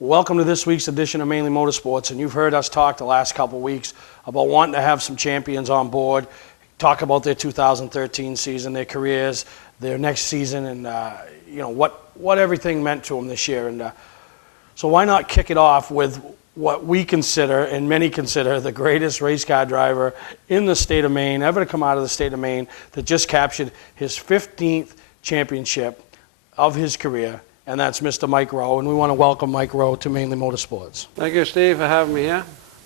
Welcome to this week's edition of Mainly Motorsports, and you've heard us talk the last couple of weeks about wanting to have some champions on board, talk about their 2013 season, their careers, their next season, and what everything meant to them this year. And so why not kick it off with what we consider, and many consider, the greatest race car driver in the state of Maine, ever to come out of the state of Maine, that just captured his 15th championship of his career. And that's Mr. Mike Rowe, and we want to welcome Mike Rowe to Mainly Motorsports. Thank you, Steve, for having me here.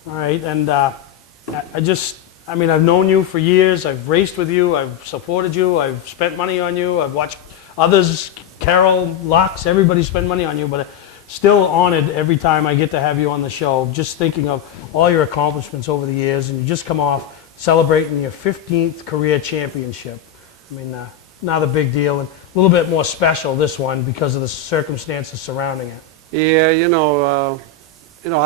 All right, and I've known you for years. I've raced with you. I've supported you. I've spent money on you. I've watched others, Carol, Lux, everybody spend money on you, but still honored every time I get to have you on the show, just thinking of all your accomplishments over the years, and you just come off celebrating your 15th career championship. I mean, not a big deal, and a little bit more special, this one, because of the circumstances surrounding it. Yeah, I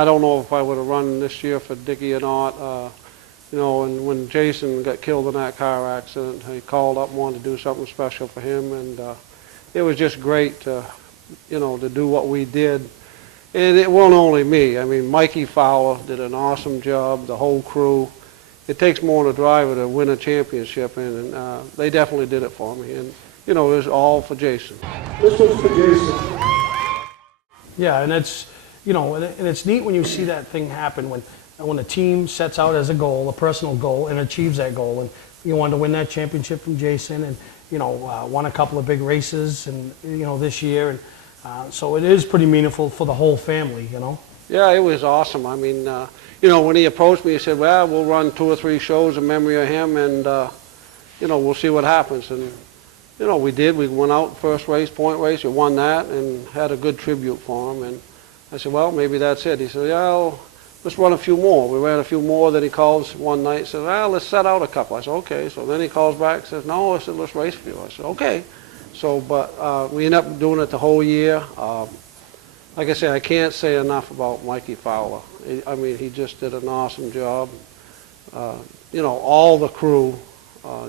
don't know if I would have run this year for Dickie or not. And when Jason got killed in that car accident, he called up and wanted to do something special for him, and it was just great to do what we did. And it wasn't only me. I mean, Mikey Fowler did an awesome job, the whole crew. It takes more than a driver to win a championship, and they definitely did it for me. And it was all for Jason. This was for Jason. Yeah, and it's it's neat when you see that thing happen when a team sets out as a goal, a personal goal, and achieves that goal. And you wanted to win that championship from Jason, and won a couple of big races, and this year, and so it is pretty meaningful for the whole family. Yeah, it was awesome. I mean, when he approached me, he said, "Well, we'll run 2 or 3 shows in memory of him, and we'll see what happens." And we did. We went out first race, point race. We won that and had a good tribute for him. And I said, "Well, maybe that's it." He said, "Yeah, let's run a few more." We ran a few more. Then he calls one night and said, "Well, let's set out a couple." I said, "Okay." So then he calls back and says, "No," I said, "let's race a few." I said, "Okay." So, but we ended up doing it the whole year. Like I said, I can't say enough about Mikey Fowler. He just did an awesome job. All the crew,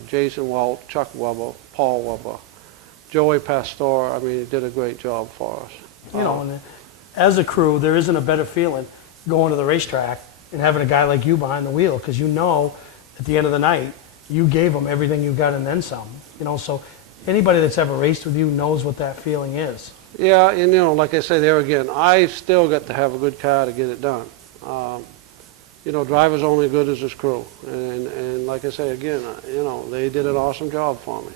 Jason Walt, Chuck Weber, Paul Weber, Joey Pastor, he did a great job for us. And as a crew, there isn't a better feeling going to the racetrack and having a guy like you behind the wheel, because at the end of the night, you gave them everything you got and then some. So anybody that's ever raced with you knows what that feeling is. Yeah, and like I say there again, I still got to have a good car to get it done. Driver's only as good as his crew, and like I say again, they did an awesome job for me.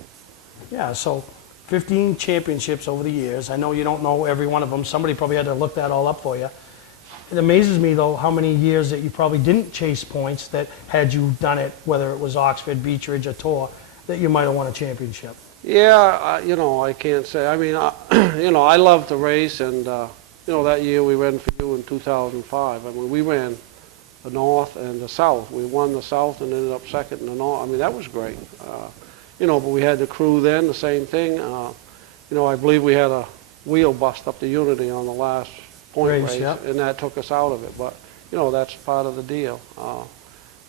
Yeah, so 15 championships over the years. I know you don't know every one of them. Somebody probably had to look that all up for you. It amazes me, though, how many years that you probably didn't chase points that, had you done it, whether it was Oxford, Beech Ridge, or Tour, that you might have won a championship. Yeah, I can't say. I love to race, and that year we ran for you in 2005. We ran the North and the South. We won the South and ended up second in the North. That was great. But we had the crew then, the same thing. I believe we had a wheel bust up the Unity on the last point race, yep. And that took us out of it. But, that's part of the deal.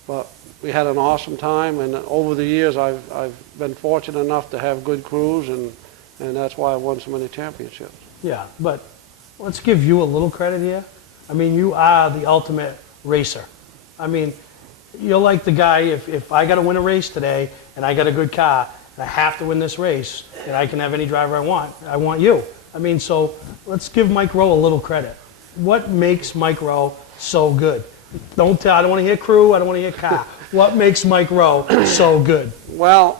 But we had an awesome time, and over the years I've been fortunate enough to have good crews, and that's why I won so many championships. Yeah, but let's give you a little credit here. You are the ultimate racer. You're like the guy, if I got to win a race today and I got a good car and I have to win this race and I can have any driver I want you. So let's give Mike Rowe a little credit. What makes Mike Rowe so good? I don't want to hear crew, I don't want to hear car. What makes Mike Rowe so good? Well,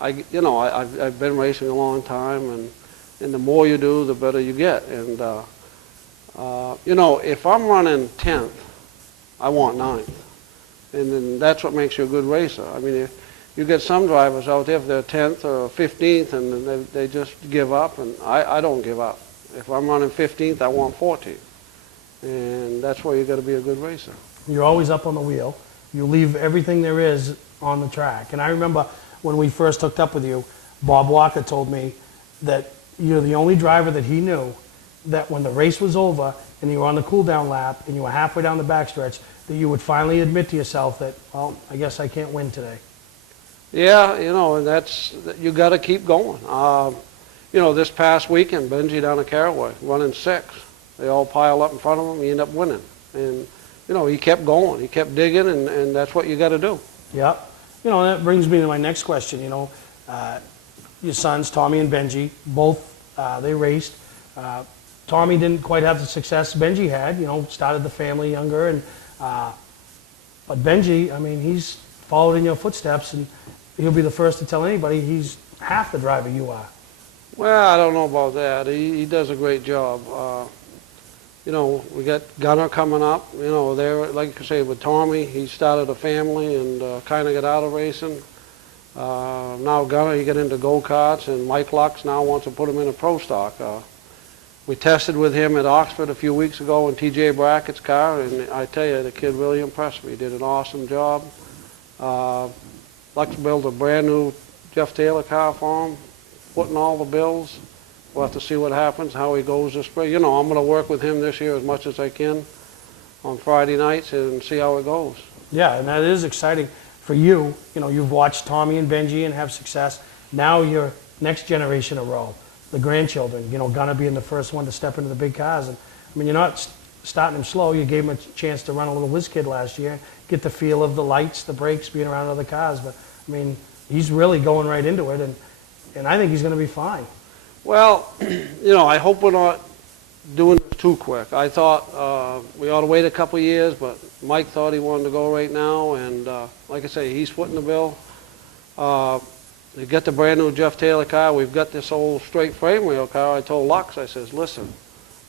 I've been racing a long time, and the more you do, the better you get. And if I'm running 10th, I want 9th. And then that's what makes you a good racer. If you get some drivers out there, if they're 10th or 15th, and they just give up, and I don't give up. If I'm running 15th, I want 14th. And that's where you got to be a good racer. You're always up on the wheel. You leave everything there is on the track. And I remember when we first hooked up with you, Bob Walker told me that you're the only driver that he knew that when the race was over and you were on the cool-down lap and you were halfway down the backstretch, that you would finally admit to yourself that, well, I guess I can't win today. Yeah, and you got to keep going. This past weekend, Benji down at Caraway, running 6th. They all pile up in front of him, he ended up winning. And, you know, he kept going, he kept digging, and that's what you got to do. Yeah. You know, that brings me to my next question. You know, your sons, Tommy and Benji, both, they raced. Tommy didn't quite have the success Benji had, you know, started the family younger. And but Benji, I mean, he's followed in your footsteps, and he'll be the first to tell anybody he's half the driver you are. Well, I don't know about that. He does a great job. You know, we got Gunner coming up. You know, there, like you say, with Tommy, he started a family and kind of got out of racing. Now Gunner, he got into go-karts, and Mike Lux now wants to put him in a pro stock. We tested with him at Oxford a few weeks ago in T.J. Brackett's car, and I tell you, the kid really impressed me. He did an awesome job. Lux built a brand new Jeff Taylor car for him, putting all the bills. We'll have to see what happens, how he goes this spring. You know, I'm going to work with him this year as much as I can on Friday nights and see how it goes. Yeah, and that is exciting for you. You know, you've watched Tommy and Benji and have success. Now your next generation of Rowe, the grandchildren, you know, gonna be in the first one to step into the big cars. And I mean, you're not starting him slow. You gave him a chance to run a little whiz kid last year, get the feel of the lights, the brakes, being around other cars. But I mean, he's really going right into it, and I think he's going to be fine. Well, you know, I hope we're not doing it too quick. I thought we ought to wait a couple of years, but Mike thought he wanted to go right now, and like I say, he's footing the bill. We got the brand new Jeff Taylor car. We've got this old straight frame rail car. I told Lux, I says, listen,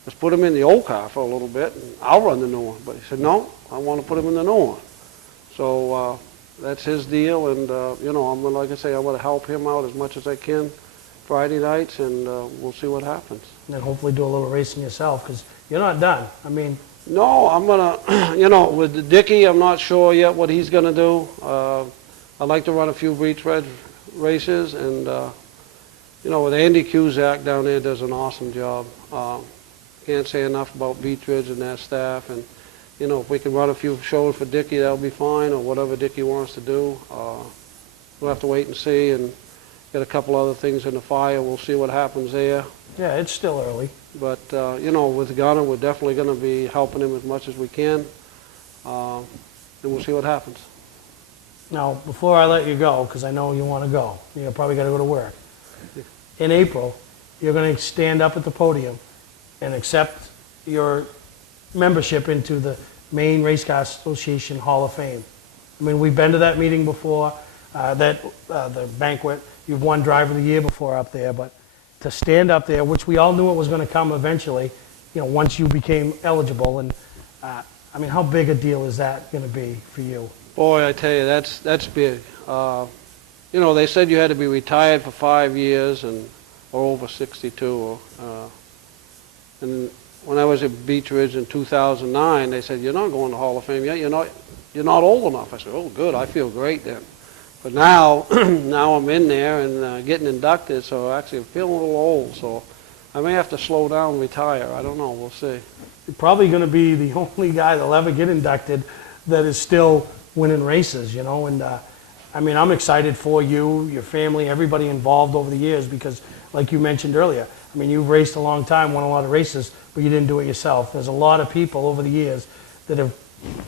let's put him in the old car for a little bit, and I'll run the new one. But he said, no, I want to put him in the new one. So that's his deal, and you know, I'm gonna, like I say, I'm going to help him out as much as I can Friday nights, and we'll see what happens. And then hopefully do a little racing yourself, because you're not done. I mean, no, I'm gonna, you know, with Dickie, I'm not sure yet what he's gonna do. I'd like to run a few Beach Red races, and you know, with Andy Cusack down there does an awesome job. Can't say enough about Beach Ridge and that staff, and you know, if we can run a few shows for Dickie, that'll be fine, or whatever Dickie wants to do. We'll have to wait and see, and get a couple other things in the fire. We'll see what happens there. yeah, it's still early. But, you know, with Gunner, we're definitely going to be helping him as much as we can. And we'll see what happens. Now, before I let you go, because I know you want to go, you're probably got to go to work. In April, you're going to stand up at the podium and accept your membership into the Maine Race Car Association Hall of Fame. I mean, we've been to that meeting before, the banquet. You've won Driver of the Year before up there, but to stand up there, which we all knew it was going to come eventually, you know, once you became eligible, and I mean, how big a deal is that going to be for you? Boy, I tell you, that's big. You know, they said you had to be retired for 5 years or over 62. And when I was at Beach Ridge in 2009, they said, you're not going to Hall of Fame yet. You're not old enough. I said, oh, good. I feel great then. But now, now I'm in there and getting inducted, so actually I'm feeling a little old. So I may have to slow down and retire. I don't know. We'll see. You're probably going to be the only guy that'll ever get inducted that is still winning races, you know. And I mean, I'm excited for you, your family, everybody involved over the years, because like you mentioned earlier, I mean, you've raced a long time, won a lot of races, but you didn't do it yourself. There's a lot of people over the years that have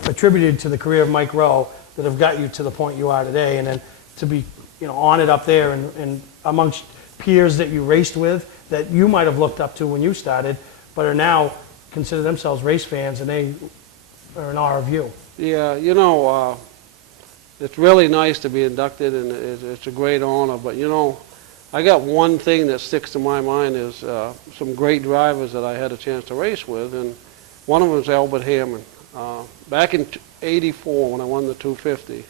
attributed to the career of Mike Rowe that have got you to the point you are today, and then to be, you know, honored up there and amongst peers that you raced with that you might have looked up to when you started, but are now consider themselves race fans, and they are in awe of you. Yeah, you know, it's really nice to be inducted, and it's a great honor. But you know, I got one thing that sticks to my mind is some great drivers that I had a chance to race with, and one of them was Albert Hammond. Back in '84 when I won the 250,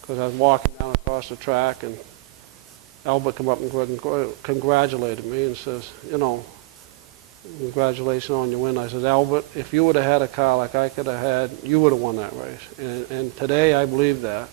because I was walking down across the track, and Albert came up and congratulated me and says, you know, congratulations on your win. I said, Albert, if you would have had a car like I could have had, you would have won that race. And today I believe that.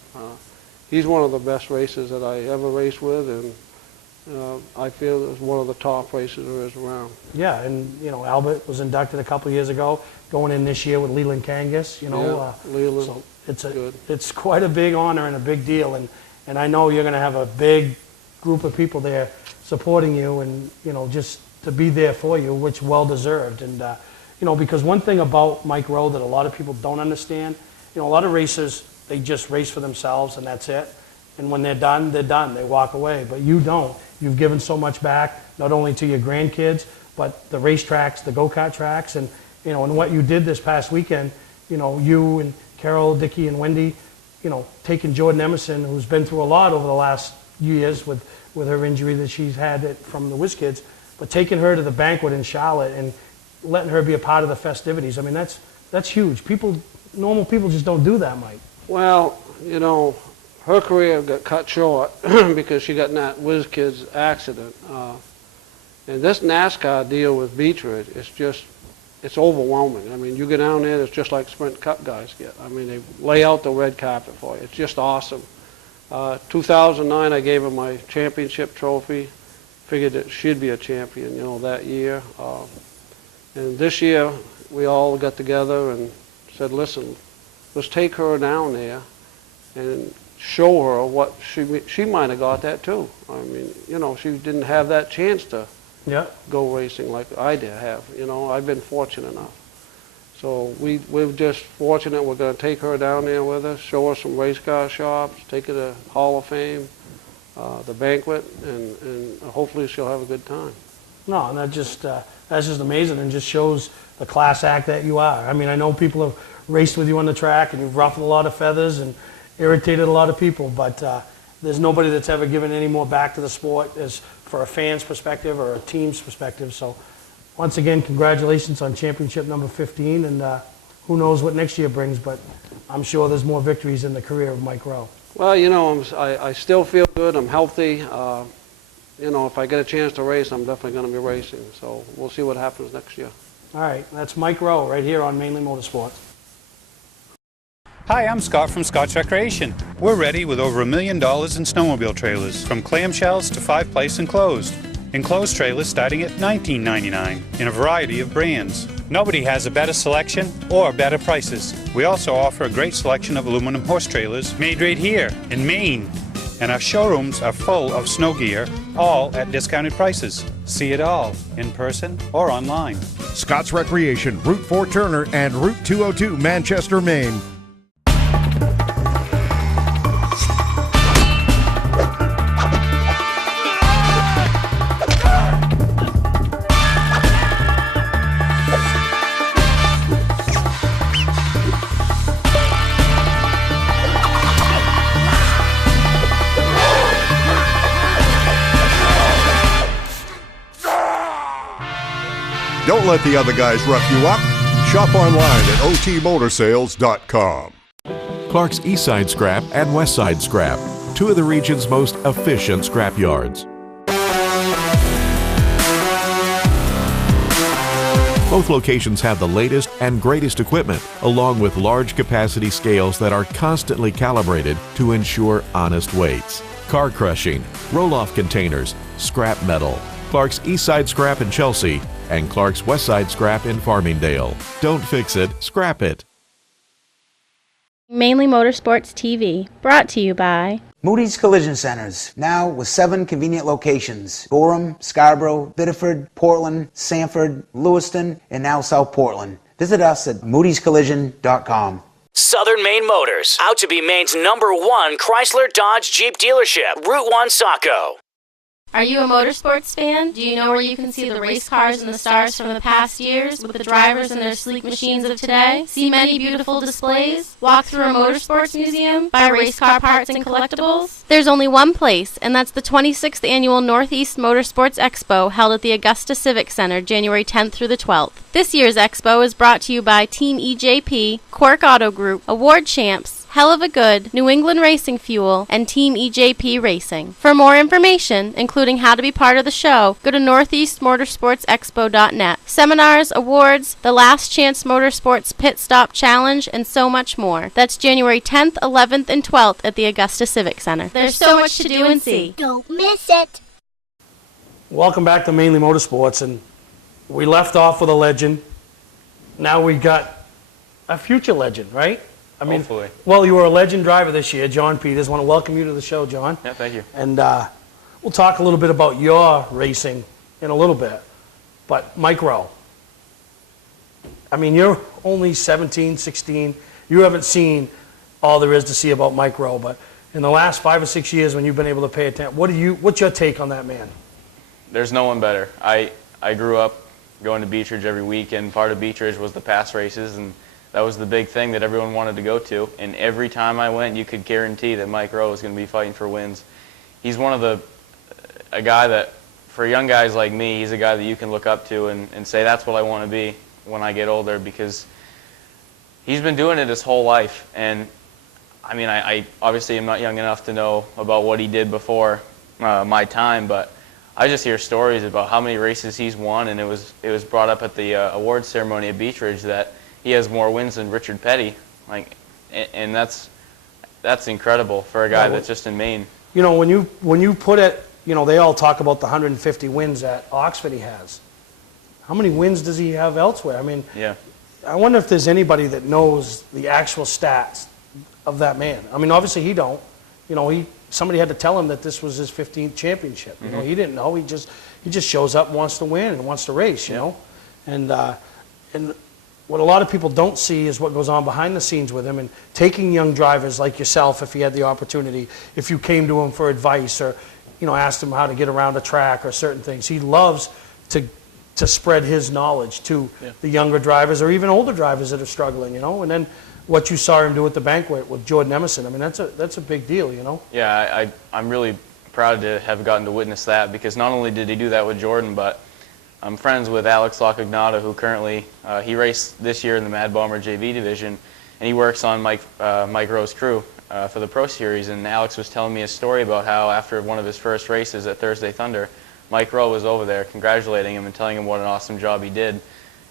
He's one of the best racers that I ever raced with, and I feel it's one of the top racers there is around. Yeah, and you know, Albert was inducted a couple of years ago, going in this year with Leland Kangas, you know. Yeah, Leland. So it's quite a big honor and a big deal, and I know you're going to have a big group of people there supporting you, and you know, just to be there for you, which well deserved. And You know, because one thing about Mike Rowe that a lot of people don't understand, you know, a lot of racers, they just race for themselves and that's it. And when they're done, they walk away. But you don't. You've given so much back, not only to your grandkids, but the racetracks, the go-kart tracks, and, you know, and what you did this past weekend, you know, you and Carol, Dickie, and Wendy, you know, taking Jordan Emerson, who's been through a lot over the last years with her injury that she's had from the Whiz Kids, but taking her to the banquet in Charlotte and letting her be a part of the festivities. I mean, that's huge. Normal people just don't do that, Mike. Well, you know, her career got cut short because she got in that Whiz Kids accident. And this NASCAR deal with Beechridge, it's overwhelming. I mean, you get down there, it's just like Sprint Cup guys get. I mean, they lay out the red carpet for you. It's just awesome. 2009, I gave her my championship trophy. Figured that she'd be a champion, you know, that year. And this year, we all got together and said, listen, let's take her down there and show her what she might have got that too. I mean, you know, she didn't have that chance to go racing like I did have. You know, I've been fortunate enough. So we're just fortunate. We're going to take her down there with us, show her some race car shops, take her to Hall of Fame, the banquet, and hopefully she'll have a good time. No, and that's just amazing and just shows the class act that you are. I mean, I know people have raced with you on the track and you've ruffled a lot of feathers and irritated a lot of people, but there's nobody that's ever given any more back to the sport as for a fan's perspective or a team's perspective. So once again, congratulations on championship number 15, and who knows what next year brings, but I'm sure there's more victories in the career of Mike Rowe. Well, you know, I still feel good. I'm healthy. You know, if I get a chance to race, I'm definitely going to be racing. So we'll see what happens next year. All right, that's Mike Rowe right here on Mainly Motorsports. Hi, I'm Scott from Scott's Recreation. We're ready with over $1 million in snowmobile trailers, from clamshells to 5-place enclosed. Enclosed trailers starting at $19.99 in a variety of brands. Nobody has a better selection or better prices. We also offer a great selection of aluminum horse trailers made right here in Maine. And our showrooms are full of snow gear, all at discounted prices. See it all in person or online. Scott's Recreation, Route 4 Turner and Route 202 Manchester, Maine. Don't let the other guys rough you up. Shop online at otmotorsales.com. Clark's Eastside Scrap and Westside Scrap, two of the region's most efficient scrap yards. Both locations have the latest and greatest equipment, along with large capacity scales that are constantly calibrated to ensure honest weights. Car crushing, roll-off containers, scrap metal. Clark's Eastside Scrap in Chelsea and Clark's Westside Scrap in Farmingdale. Don't fix it, scrap it. Mainly Motorsports TV, brought to you by Moody's Collision Centers, now with 7 convenient locations: Gorham, Scarborough, Biddeford, Portland, Sanford, Lewiston, and now South Portland. Visit us at moodyscollision.com. Southern Maine Motors, out to be Maine's #1 Chrysler Dodge Jeep dealership, Route 1 Saco. Are you a motorsports fan? Do you know where you can see the race cars and the stars from the past years with the drivers and their sleek machines of today? See many beautiful displays? Walk through a motorsports museum? Buy race car parts and collectibles? There's only one place, and that's the 26th Annual Northeast Motorsports Expo held at the Augusta Civic Center January 10th through the 12th. This year's expo is brought to you by Team EJP, Quirk Auto Group, Award Champs, Hell of a Good, New England Racing Fuel, and Team EJP Racing. For more information, including how to be part of the show, go to northeastmotorsportsexpo.net. Seminars, awards, the Last Chance Motorsports Pit Stop Challenge, and so much more. That's January 10th, 11th, and 12th at the Augusta Civic Center. There's so much to do and see. Don't miss it. Welcome back to Mainly Motorsports, and we left off with a legend. Now we got a future legend, right? I mean, hopefully. Well, you were a legend driver this year, John Peters. I want to welcome you to the show, John. Yeah, thank you. And we'll talk a little bit about your racing in a little bit. But Mike Rowe, I mean, you're only 17, 16. You haven't seen all there is to see about Mike Rowe, but in the last 5 or 6 years when you've been able to pay attention, what's your take on that man? There's no one better. I grew up going to Beech Ridge every week, and part of Beech Ridge was the pass races, and that was the big thing that everyone wanted to go to. And every time I went, you could guarantee that Mike Rowe was going to be fighting for wins. He's a guy that, for young guys like me, he's a guy that you can look up to and say, that's what I want to be when I get older, because he's been doing it his whole life. And I mean, I obviously am not young enough to know about what he did before my time, but I just hear stories about how many races he's won, and it was brought up at the awards ceremony at Beech Ridge that he has more wins than Richard Petty, and that's incredible for a guy that's just in Maine. You know, when you put it, you know, they all talk about the 150 wins at Oxford he has. How many wins does he have elsewhere? I mean, yeah. I wonder if there's anybody that knows the actual stats of that man. I mean, obviously he don't. You know, somebody had to tell him that this was his 15th championship. You know, he didn't know. He just shows up and wants to win and wants to race. You know, and what a lot of people don't see is what goes on behind the scenes with him, and taking young drivers like yourself, if he had the opportunity, if you came to him for advice or, you know, asked him how to get around a track or certain things. He loves to spread his knowledge to the younger drivers or even older drivers that are struggling, you know. And then what you saw him do at the banquet with Jordan Emerson, I mean, that's a big deal, you know. Yeah, I'm really proud to have gotten to witness that, because not only did he do that with Jordan, but I'm friends with Alex Lacognato, who currently, he raced this year in the Mad Bomber JV division, and he works on Mike Rowe's crew for the Pro Series. And Alex was telling me a story about how after one of his first races at Thursday Thunder, Mike Rowe was over there congratulating him and telling him what an awesome job he did.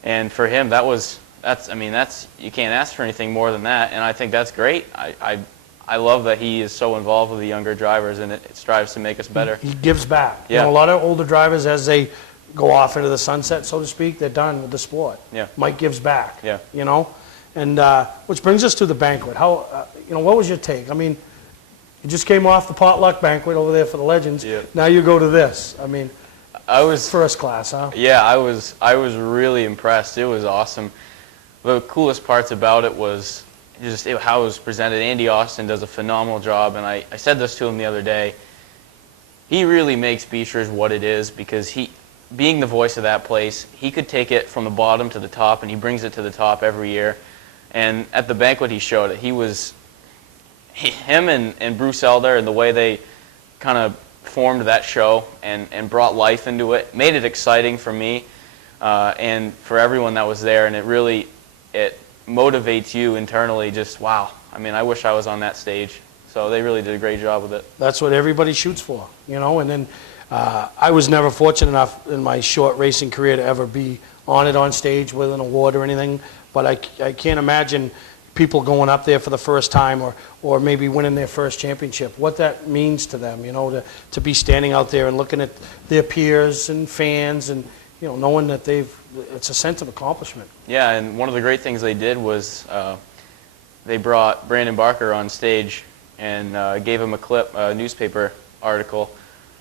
And for him, that's you can't ask for anything more than that, and I think that's great. I love that he is so involved with the younger drivers, and it strives to make us better. He gives back. Yeah. You know, a lot of older drivers, as they go off into the sunset, so to speak, they're done with the sport. Yeah. Mike gives back. Yeah. You know, and which brings us to the banquet. How you know, what was your take? I mean, you just came off the potluck banquet over there for the Legends. Yeah. Now you go to this. I mean, I was first class, huh? Yeah, I was really impressed. It was awesome. The coolest parts about it was just how it was presented. Andy Austin does a phenomenal job, and I said this to him the other day. He really makes Beech Ridge what it is, because being the voice of that place, he could take it from the bottom to the top, and he brings it to the top every year. And at the banquet, he showed it. Him and Bruce Elder, and the way they kind of formed that show and brought life into it, made it exciting for me and for everyone that was there. And it motivates you internally. Just wow. I mean, I wish I was on that stage. So they really did a great job with it. That's what everybody shoots for, you know. And then I was never fortunate enough in my short racing career to ever be honored on stage with an award or anything. But I can't imagine people going up there for the first time or maybe winning their first championship, what that means to them, you know, to be standing out there and looking at their peers and fans and, you know, knowing that it's a sense of accomplishment. Yeah, and one of the great things they did was they brought Brandon Barker on stage and gave him a newspaper article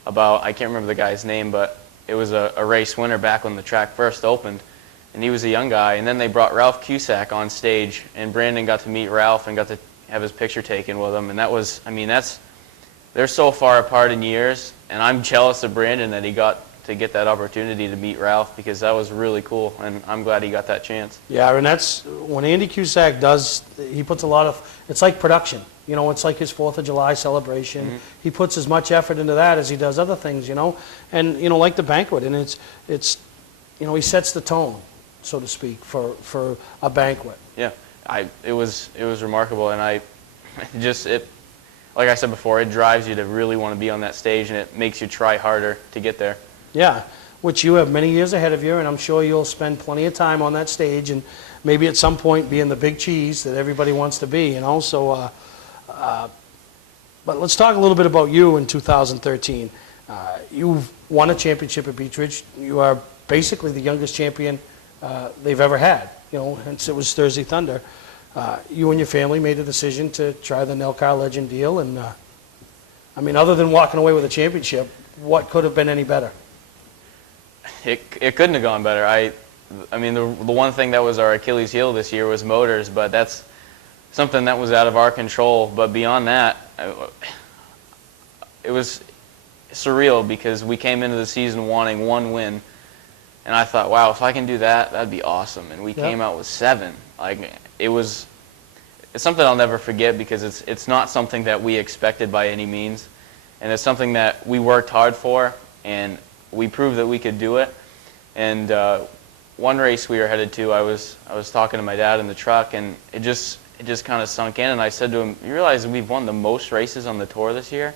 about, I can't remember the guy's name, but it was a race winner back when the track first opened. And he was a young guy. And then they brought Ralph Cusack on stage, and Brandon got to meet Ralph and got to have his picture taken with him. And that was, I mean, they're so far apart in years, and I'm jealous of Brandon that he got to get that opportunity to meet Ralph, because that was really cool, and I'm glad he got that chance. Yeah, and that's, when Andy Cusack he puts a lot of, it's like production. You know, it's like his 4th of July celebration. Mm-hmm. He puts as much effort into that as he does other things, you know. And, you know, like the banquet, and it's you know, he sets the tone, so to speak, for a banquet. Yeah, it was remarkable, and like I said before, it drives you to really want to be on that stage, and it makes you try harder to get there. Yeah, which you have many years ahead of you, and I'm sure you'll spend plenty of time on that stage, and maybe at some point being the big cheese that everybody wants to be, you know. So, but let's talk a little bit about you in 2013. You've won a championship at Beech Ridge. You are basically the youngest champion they've ever had, you know, hence it was Thursday Thunder. You and your family made a decision to try the Nelcar Legend deal, and I mean, other than walking away with a championship, what could have been any better? It couldn't have gone better. I mean, the one thing that was our Achilles heel this year was motors, but that's something that was out of our control. But beyond that, it was surreal because we came into the season wanting 1 win, and I thought, wow, if I can do that, that'd be awesome. And we came out with 7. Like, it's something I'll never forget because it's not something that we expected by any means, and it's something that we worked hard for, and we proved that we could do it. And one race we were headed to, I was talking to my dad in the truck, and it just kind of sunk in, and I said to him, "You realize that we've won the most races on the tour this year?"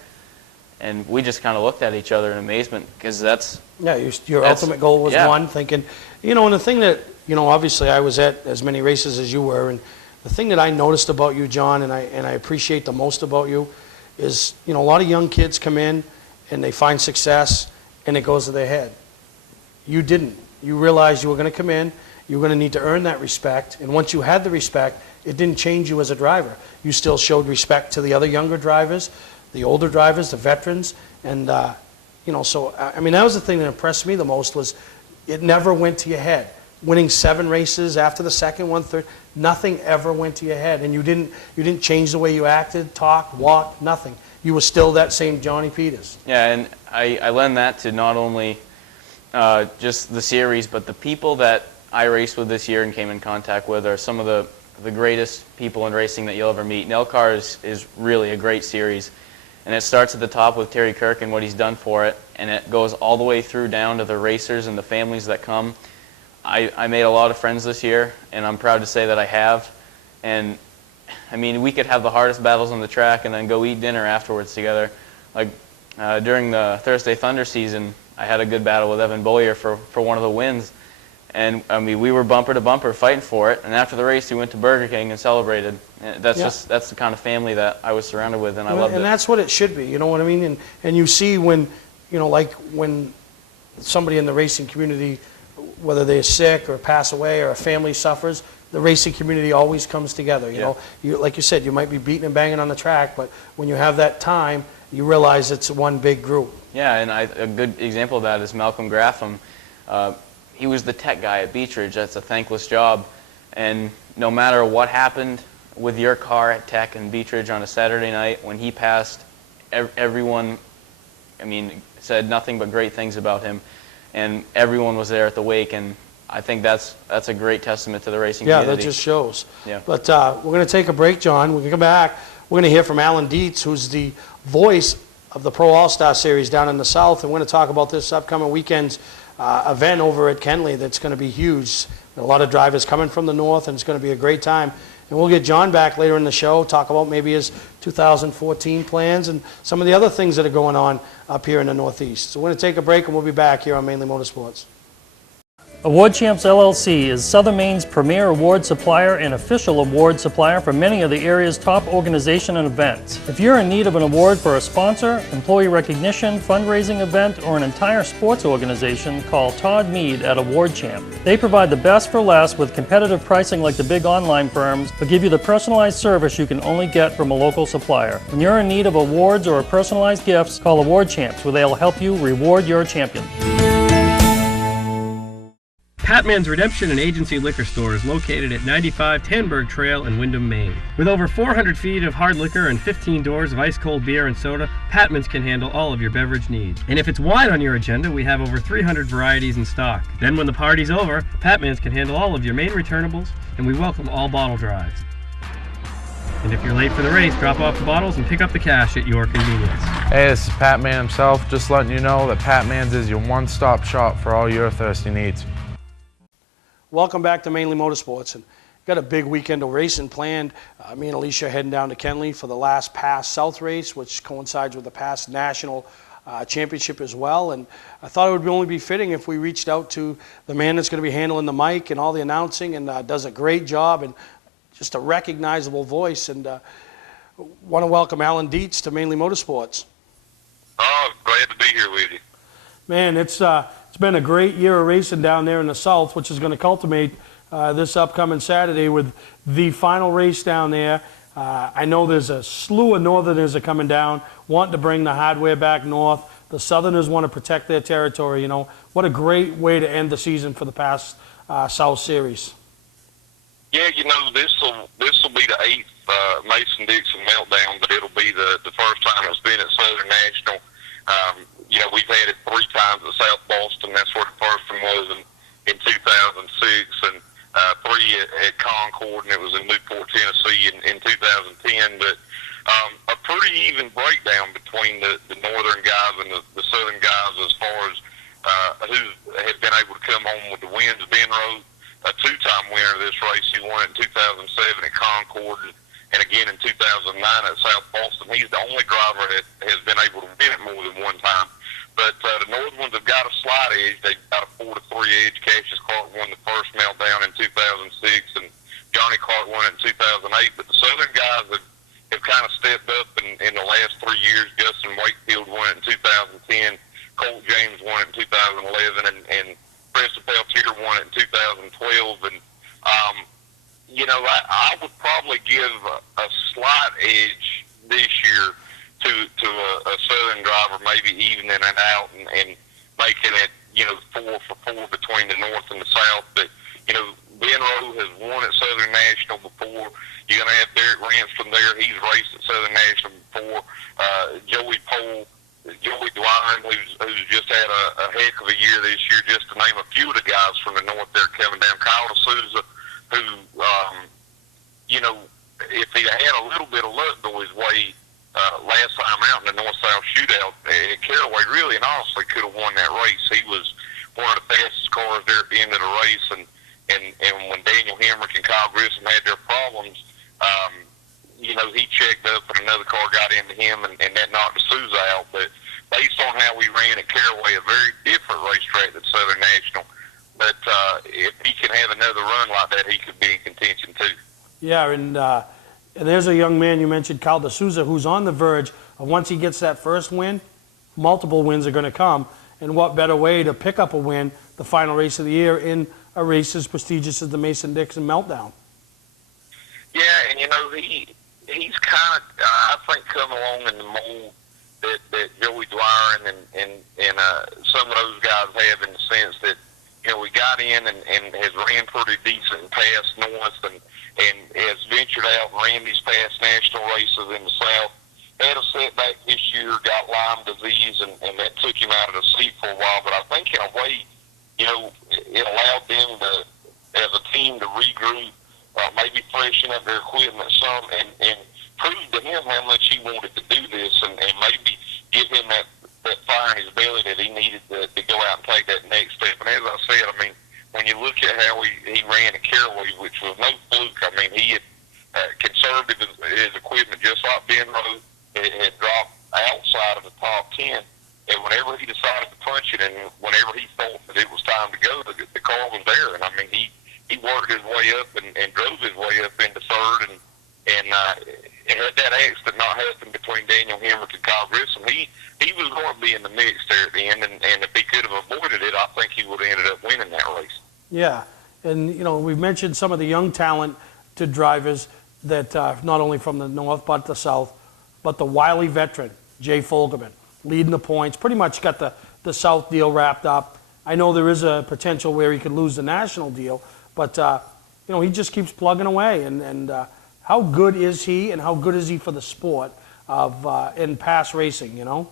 And we just kind of looked at each other in amazement because that's... Yeah, your ultimate goal was one, thinking, and the thing that, obviously I was at as many races as you were, and the thing that I noticed about you, John, and I appreciate the most about you is, a lot of young kids come in and they find success and it goes to their head. You didn't. You realized you were going to come in, you were going to need to earn that respect, and once you had the respect, it didn't change you as a driver. You still showed respect to the other younger drivers, the older drivers, the veterans, and so I mean that was the thing that impressed me the most was it never went to your head. Winning 7 races after the second one, third, nothing ever went to your head, and you didn't change the way you acted, talked, walked, nothing. You were still that same Johnny Peters. Yeah, and I lend that to not only just the series, but the people that I raced with this year and came in contact with are some of the greatest people in racing that you'll ever meet. NASCAR is really a great series. And it starts at the top with Terry Kirk and what he's done for it, and it goes all the way through down to the racers and the families that come. I made a lot of friends this year, and I'm proud to say that I have. And, I mean, we could have the hardest battles on the track and then go eat dinner afterwards together. Like, during the Thursday Thunder season, I had a good battle with Evan Bollier for one of the wins. And, I mean, we were bumper to bumper fighting for it. And after the race, we went to Burger King and celebrated. That's the kind of family that I was surrounded with, and I loved it. And that's what it should be, you know what I mean? And you see when, like when somebody in the racing community, whether they're sick or pass away or a family suffers, the racing community always comes together, you know? Like you said, you might be beating and banging on the track, but when you have that time, you realize it's one big group. Yeah, and a good example of that is Malcolm Graffam. He was the tech guy at Beechridge. That's a thankless job. And no matter what happened with your car at Tech and Beechridge on a Saturday night, when he passed, everyone, I mean, said nothing but great things about him. And everyone was there at the wake, and I think that's a great testament to the racing community. Yeah, that just shows. Yeah. But we're going to take a break, John. We're going to come back. We're going to hear from Alan Dietz, who's the voice of the Pro All-Star Series down in the South, and we're going to talk about this upcoming weekend's event over at Kenley that's going to be huge. A lot of drivers coming from the north, and it's going to be a great time. And we'll get John back later in the show, talk about maybe his 2014 plans and some of the other things that are going on up here in the Northeast. So we're going to take a break, and we'll be back here on Mainly Motorsports. Award Champs LLC is Southern Maine's premier award supplier and official award supplier for many of the area's top organizations and events. If you're in need of an award for a sponsor, employee recognition, fundraising event, or an entire sports organization, call Todd Mead at Award Champ. They provide the best for less with competitive pricing like the big online firms, but give you the personalized service you can only get from a local supplier. When you're in need of awards or personalized gifts, call Award Champs, where they'll help you reward your champion. Patman's Redemption and Agency Liquor Store is located at 95 Tanberg Trail in Windham, Maine. With over 400 feet of hard liquor and 15 doors of ice-cold beer and soda, Patman's can handle all of your beverage needs. And if it's wine on your agenda, we have over 300 varieties in stock. Then when the party's over, Patman's can handle all of your Maine returnables, and we welcome all bottle drives. And if you're late for the race, drop off the bottles and pick up the cash at your convenience. Hey, this is Pat Man himself, just letting you know that Pat Man's is your one-stop shop for all your thirsty needs. Welcome back to Mainly Motorsports, and got a big weekend of racing planned. Me and Alicia heading down to Kenley for the last Pass South race, which coincides with the Pass National Championship as well. And I thought it would only be fitting if we reached out to the man that's going to be handling the mic and all the announcing, and does a great job and just a recognizable voice. And want to welcome Alan Dietz to Mainly Motorsports. Oh, glad to be here with you. Man, it's been a great year of racing down there in the South, which is going to culminate this upcoming Saturday with the final race down there. I know there's a slew of Northerners are coming down, wanting to bring the hardware back north. The Southerners want to protect their territory. You know, what a great way to end the season for the Pass South Series? Yeah, this will be the 8th Mason-Dixon meltdown, but it'll be the first time it's been at Southern National. We've had it 3 times at South Boston. That's where the first one was in 2006, and 3 at Concord, and it was in Newport, Tennessee in 2010. But a pretty even breakdown between the northern guys and the southern guys as far as who have been able to come home with the wins. Ben Rowe, a 2-time winner of this race. He won it in 2007 at Concord and again in 2009 at South Boston. He's the only driver that has been able to win it more than one time. But the northern ones have got a slight edge. They've got a 4-3 edge. Cassius Clark won the first meltdown in 2006, and Johnny Clark won it in 2008. But the southern guys have kind of stepped up in the last 3 years. Justin Wakefield won it in 2010. Colt James won it in 2011, and Preston Peltier won it in 2012. And, I would probably give a slight edge this year to a southern driver, maybe evening it out and making it, 4 for 4 between the north and the south. But, Ben Rowe has won at Southern National before. You're going to have Derek Ransome there. He's raced at Southern National before. Joey Pohl, Joey Dwyer, who's just had a heck of a year this year, just to name a few of the guys from the north there coming down. Kyle D'Souza, who, if he'd had a little bit of luck go his way last time out in the north-south shootout at Caraway, really and honestly could have won that race. He was one of the fastest cars there at the end of the race, and when Daniel Hemrick and Kyle Grissom had their problems, he checked up and another car got into him, and that knocked D'Souza out. But based on how we ran at Caraway, a very different racetrack than Southern National. But if he can have another run like that, he could be in contention too. Yeah, and there's a young man you mentioned, Kyle D'Souza, who's on the verge of, once he gets that first win, multiple wins are going to come. And what better way to pick up a win, the final race of the year, in a race as prestigious as the Mason-Dixon Meltdown? Yeah, and he's kind of, I think, come along in the mold that Joey Dwyer and some of those guys have, in the sense that, we got in and has ran pretty decent and passed north and has ventured out and ran these past national races in the south. Had a setback this year, got Lyme disease, and that took him out of the seat for a while. But I think in a way, it allowed them to, as a team, to regroup, maybe freshen up their equipment some, and prove to him how much he wanted to do this, and maybe give him that fire in his belly that he needed to go out and take that next step. And as I said, when you look at how he ran at Caraway, which was no fluke, he had conserved his equipment just like Ben Rowe. It had dropped outside of the top 10, and whenever he decided to punch it, and whenever he thought that it was time to go, the car was there. And he worked his way up and drove his way up into third, and had that accident not happened between Daniel Hemrick and Kyle Grissom, he was going to be in the mix there at the end, and if he could have avoided it, I think he would have ended up winning that race. Yeah, and we've mentioned some of the young talent to drivers that not only from the north but the south, but the wily veteran, Jay Fogelman, leading the points, pretty much got the South deal wrapped up. I know there is a potential where he could lose the national deal, but he just keeps plugging away. And how good is he, and how good is he for the sport of in past racing? Well,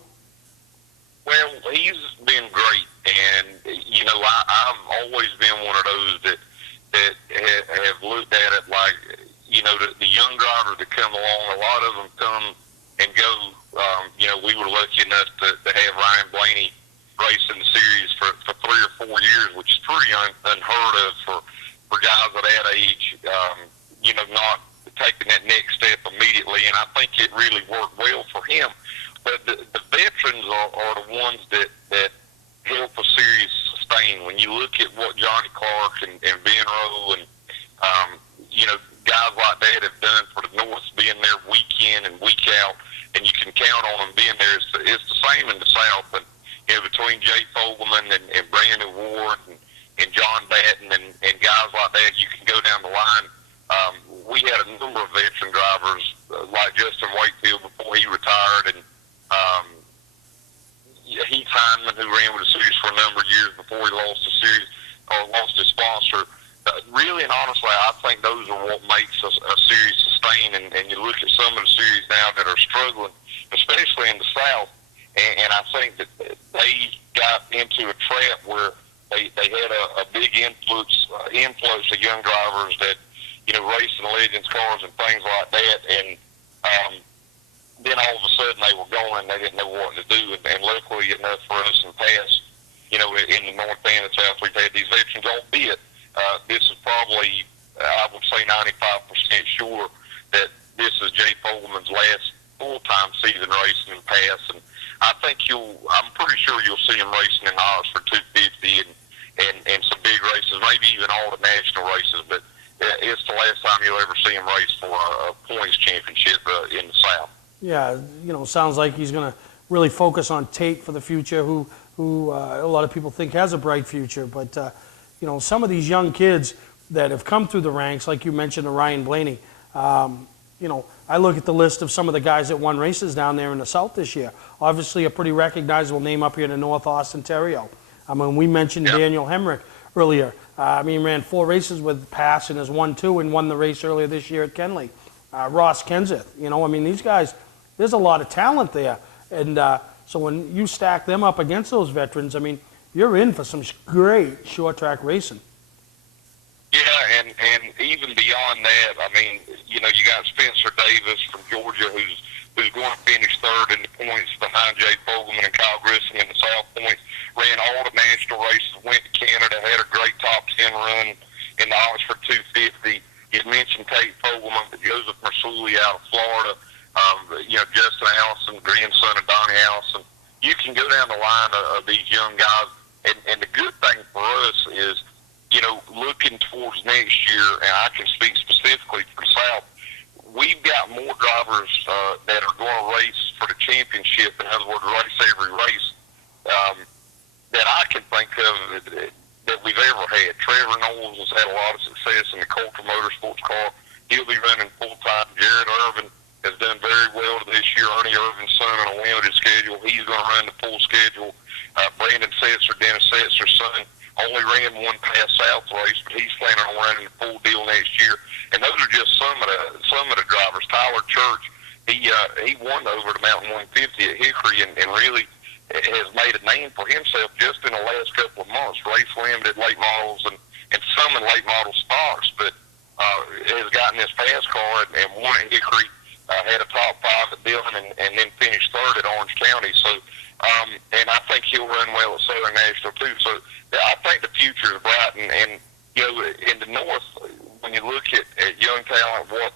he's been great, and I've always been one of those that have looked at it like the young drivers that come along. A lot of them come and go. We were lucky enough to have Ryan Blaney race in the series for 3 or 4 years, which is pretty unheard of for guys at that age, not taking that next step immediately. And I think it really worked well for him. But the veterans are the ones that help a series sustain. When you look at what Johnny Clark and Ben Rowe and guys like that have done for the North, being there week in and week out, and you can count on them being there. It's the same in the South. And between Jay Fogelman and Brandon Ward and John Batten and guys like that, you can go down the line. We had a number of veteran drivers like Justin Wakefield before he retired, and Heath Hindman, who ran with the series for a number of years before he lost the series or lost his sponsor. really and honestly, I think those are what makes a series sustain. And you look at some of the series now that are struggling, especially in the South, and I think that they got into a trap where they had a big influx of young drivers that, you know, racing Legends cars and things like that, and then all of a sudden they were going and they didn't know what to do. And luckily enough for us in the past, you know, in the North and the South, we've had these veterans, albeit this is probably, I would say 95% sure that this is Jay Fogelman's last full-time season racing in the past. And I think I'm pretty sure you'll see him racing in the Oxford 250 and some big races, maybe even all the national races, but it's the last time you'll ever see him race for a points championship in the South. Yeah, you know, sounds like he's going to really focus on Tate for the future, who a lot of people think has a bright future. But, you know, some of these young kids that have come through the ranks, like you mentioned, Ryan Blaney, you know, I look at the list of some of the guys that won races down there in the South this year. Obviously, a pretty recognizable name up here in the North Austin Ontario. I mean, we mentioned Daniel Hemrick earlier. I mean, ran 4 races with Pass and has won 2 and won the race earlier this year at Kenley. Ross Kenseth, you know, I mean, these guys, there's a lot of talent there. And so when you stack them up against those veterans, I mean, you're in for some great short track racing. Yeah, and even beyond that, I mean, you know, you got Spencer Davis from Georgia who's going to finish third in the points behind Jay Fogelman and Kyle Grissom in the South Points. Ran all the national races, went to Canada, had a great top 10 run in the Oxford 250. You mentioned Tate Fogelman, but Joseph Mersulli out of Florida, you know, Justin Allison, grandson of Donnie Allison. You can go down the line of these young guys, and the good thing for us is, you know, looking towards next year, and I can speak specifically for the South, we've got more drivers that are going to race for the championship, in other words, race every race, that I can think of that we've ever had. Trevor Knowles has had a lot of success in the Coulter Motorsports car. He'll be running full-time. Jared Irvin has done very well this year. Ernie Irvin's son on a limited schedule. He's going to run the full schedule. Brandon Setzer, Dennis Setzer's son, only ran one past South race, but he's planning on running the full deal next year. And those are just some of the drivers. Tyler Church, he won over the Mountain 150 at Hickory, and really has made a name for himself just in the last couple of months. Race limited late models and some in late model stocks, but has gotten his fast car and won at Hickory, had a top 5 at Dillon, and then finished third at Orange County. So, and I think he'll run well at Southern National too. So I think the future is bright, and you know, in the North, when you look at young talent, what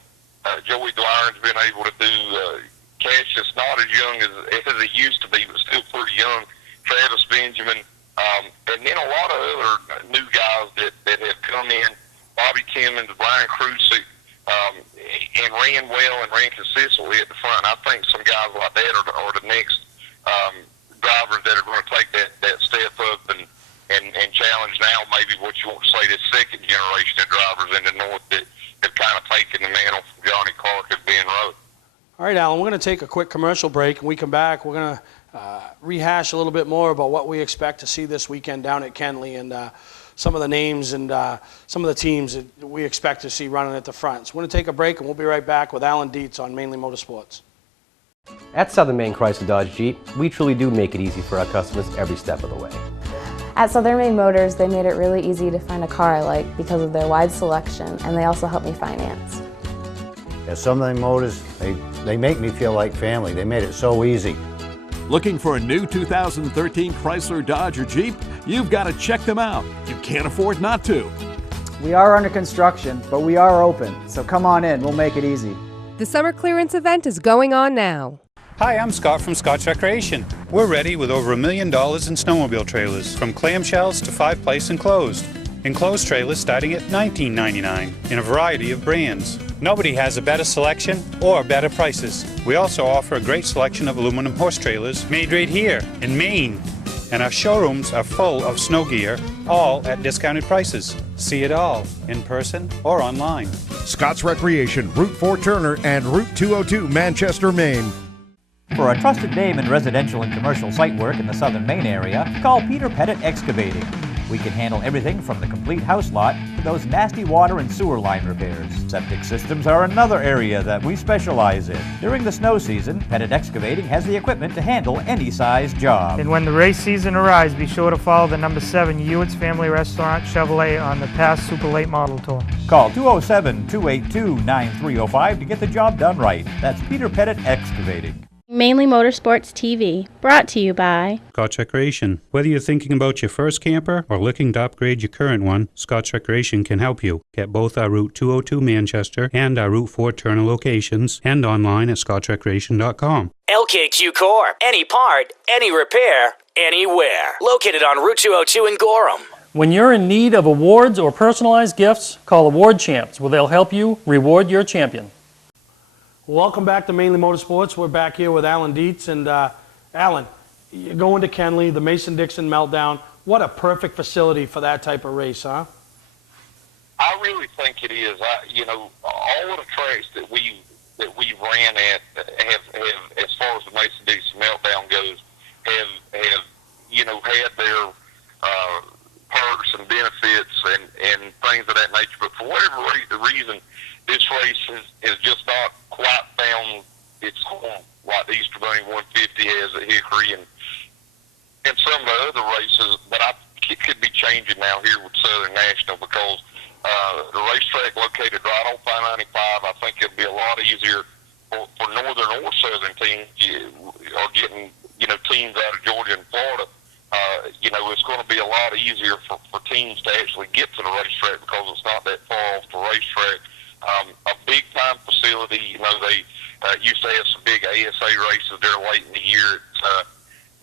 Joey Dwyer's been able to do, Cassius not as young as he used to be, but still pretty young, Travis Benjamin, and then a lot of other new guys that have come in, Bobby Timmons, Brian Krusik, and ran well and ran consistently at the front. And I think some guys like that are the next drivers that are going to take that step up and challenge now maybe what you want to say, this second generation of drivers in the North that have kind of taken the mantle from Johnny Clark and Ben Rowe. All right, Alan, we're going to take a quick commercial break. When we come back, we're going to rehash a little bit more about what we expect to see this weekend down at Kenley and some of the names and some of the teams that we expect to see running at the front. So we're going to take a break, and we'll be right back with Alan Dietz on Mainely Motorsports. At Southern Maine Chrysler Dodge Jeep, we truly do make it easy for our customers every step of the way. At Southern Maine Motors, they made it really easy to find a car I like because of their wide selection, and they also help me finance. At Southern Maine Motors, they make me feel like family. They made it so easy. Looking for a new 2013 Chrysler Dodge or Jeep? You've got to check them out. You can't afford not to. We are under construction, but we are open, so come on in. We'll make it easy. The summer clearance event is going on now. Hi, I'm Scott from Scott's Recreation. We're ready with over $1 million in snowmobile trailers, from clamshells to 5-place enclosed. Enclosed trailers starting at $19.99 in a variety of brands. Nobody has a better selection or better prices. We also offer a great selection of aluminum horse trailers made right here in Maine. And our showrooms are full of snow gear, all at discounted prices. See it all in person or online. Scott's Recreation, Route 4 Turner and Route 202 Manchester, Maine. For a trusted name in residential and commercial site work in the Southern Maine area, call Peter Pettit Excavating. We can handle everything from the complete house lot to those nasty water and sewer line repairs. Septic systems are another area that we specialize in. During the snow season, Pettit Excavating has the equipment to handle any size job. And when the race season arrives, be sure to follow the number 7 Ewart's Family Restaurant Chevrolet on the past Super Late Model Tour. Call 207-282-9305 to get the job done right. That's Peter Pettit Excavating. Mainly Motorsports TV, brought to you by Scotch Recreation. Whether you're thinking about your first camper or looking to upgrade your current one, Scotch Recreation can help you. Get both our Route 202 Manchester and our Route 4 Turner locations and online at scotchrecreation.com. LKQ Core. Any part, any repair, anywhere. Located on Route 202 in Gorham. When you're in need of awards or personalized gifts, call Award Champs, where they'll help you reward your champion. Welcome back to Mainly Motorsports. We're back here with Alan Dietz. And Alan, you're going to Kenley, the Mason-Dixon Meltdown. What a perfect facility for that type of race, huh? I really think it is. All of the tracks that we ran at have as far as the Mason-Dixon Meltdown goes, have had their perks and benefits and things of that nature. But for whatever reason, this race has just not quite found its home like the Easter Bunny 150 has at Hickory and some of the other races. But I think it could be changing now here with Southern National because the racetrack located right on 595, I think it'll be a lot easier for northern or southern teams or getting teams out of Georgia and Florida. It's going to be a lot easier for teams to actually get to the racetrack because it's not that far off the racetrack. A big-time facility, they used to have some big ASA races there late in the year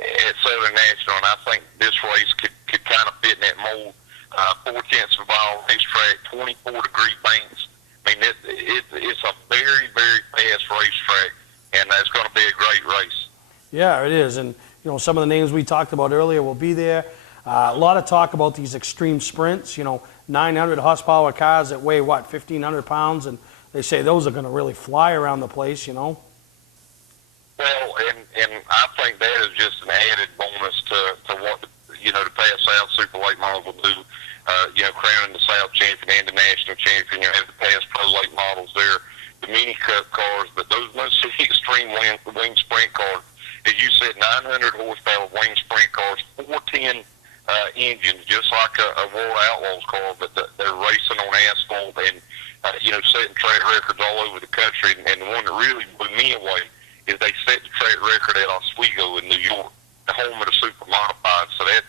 at Southern National, and I think this race could kind of fit in that mold. 4/10 of a mile racetrack, 24-degree banks. I mean, it's a very, very fast racetrack, and it's going to be a great race. Yeah, it is. And, some of the names we talked about earlier will be there. A lot of talk about these extreme sprints, 900 horsepower cars that weigh, 1,500 pounds, and they say those are going to really fly around the place, Well, and I think that is just an added bonus to what, the past South Super Late Models will do, crowning the South champion and the national champion, have the past Pro Late Models there, the Mini Cup cars, but those most extreme wing sprint cars, as you said, 900 horsepower wing sprint cars, 410 engines, just like a World Outlaws car, but they're racing on asphalt and, setting track records all over the country. And the one that really blew me away is they set the track record at Oswego in New York, the home of the super modified. So that,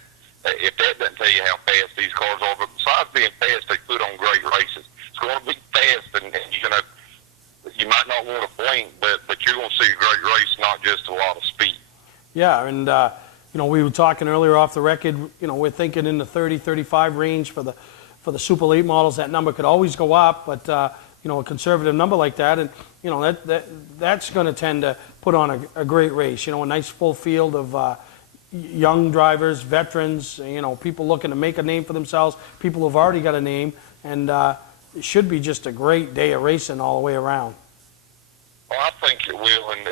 if that doesn't tell you how fast these cars are, but besides being fast, they put on great races. It's going to be fast, and you might not want to blink, but you're going to see a great race, not just a lot of speed. Yeah, and we were talking earlier off the record. We're thinking in the 30-35 range for the Super Late models. That number could always go up, but a conservative number like that, and that's going to tend to put on a great race. A nice full field of young drivers, veterans. People looking to make a name for themselves. People who've already got a name, and it should be just a great day of racing all the way around. Well, I think it will, and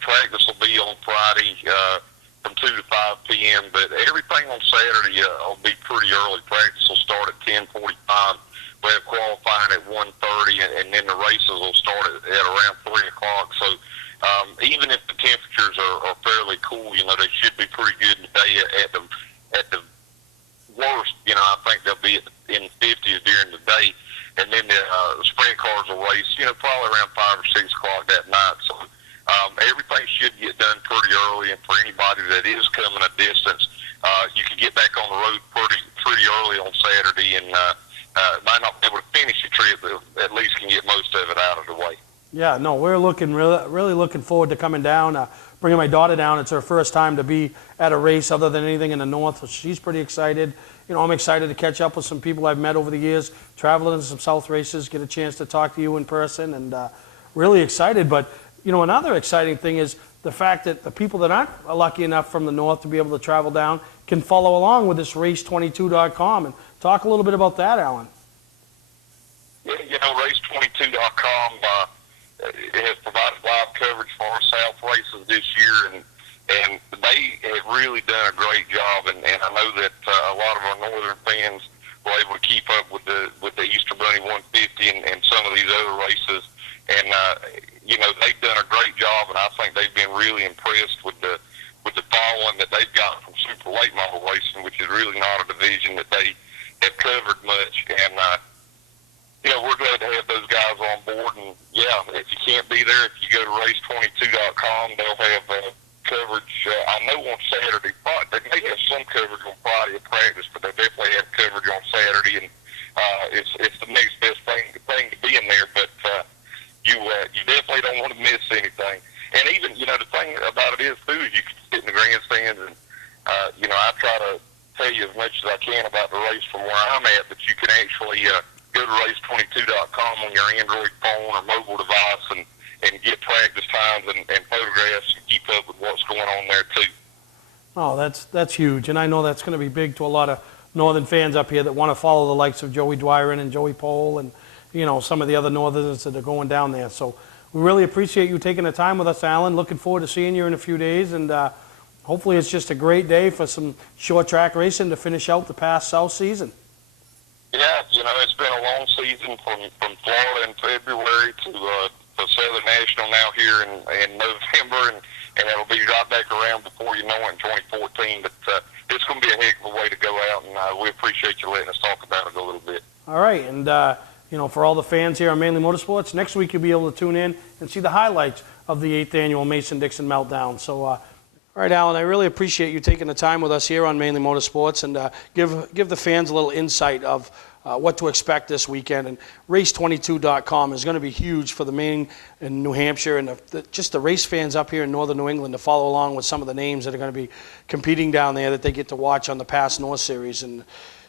practice will be on Friday from 2 to 5 p.m., but everything on Saturday will be pretty early. Practice will start at 10:45. We'll have qualifying at 1:30, and then the races will start at around 3 o'clock. So even if the temperatures are fairly cool, they should be pretty good today at the worst. I think they'll be in the 50s during the day. And then the sprint cars will race, probably around 5 or 6 o'clock that night. So everything should get done pretty early. And for anybody that is coming a distance, you can get back on the road pretty early on Saturday, and might not be able to finish the trip, but at least can get most of it out of the way. Yeah, no, we're really looking forward to coming down, bringing my daughter down. It's her first time to be at a race other than anything in the north, so she's pretty excited. I'm excited to catch up with some people I've met over the years, travel into some South races, get a chance to talk to you in person, and really excited. But, another exciting thing is the fact that the people that aren't lucky enough from the north to be able to travel down can follow along with this race22.com. And talk a little bit about that, Alan. Yeah, race22.com has provided live coverage for our South races this year, and and they have really done a great job. And I know that a lot of our northern fans were able to keep up with the Easter Bunny 150 and some of these other races. And they've done a great job, and I think they've been really impressed with the following that they've got from super late model racing, which is really not a division that they have covered much. And we're glad to have those guys on board. And yeah, if you can't be there, if you go to race22.com, they'll have coverage. I know on Saturday, they may have some coverage on Friday at practice, but they definitely have coverage on Saturday. And it's the next best thing to be in there. But you definitely don't want to miss anything. And even, the thing about it is, too, is you can sit in the grandstands and, I try to tell you as much as I can about the race from where I'm at, but you can actually go to race22.com on your Android phone or mobile device and get practice times and photographs and keep up with what's going on there, too. Oh, that's huge. And I know that's going to be big to a lot of northern fans up here that want to follow the likes of Joey Dwyer and Joey Pohl and, some of the other northerners that are going down there. So we really appreciate you taking the time with us, Alan. Looking forward to seeing you in a few days. And hopefully it's just a great day for some short track racing to finish out the past South season. Yeah, it's been a long season from Florida in February to Southern National now here in November, and it'll be right back around before you know it in 2014. But it's going to be a heck of a way to go out, and we appreciate you letting us talk about it a little bit. All right, and for all the fans here on Mainly Motorsports, next week you'll be able to tune in and see the highlights of the 8th annual Mason-Dixon Meltdown. So, all right, Alan, I really appreciate you taking the time with us here on Mainly Motorsports and give the fans a little insight of what to expect this weekend. And race22.com is going to be huge for the Maine and New Hampshire and just the race fans up here in northern New England to follow along with some of the names that are going to be competing down there that they get to watch on the past North Series. And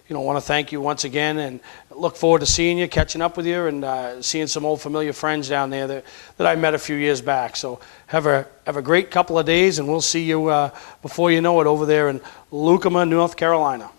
I want to thank you once again and look forward to seeing you, catching up with you, and seeing some old familiar friends down there that I met a few years back. So have a great couple of days, and we'll see you before you know it over there in Lucama, North Carolina.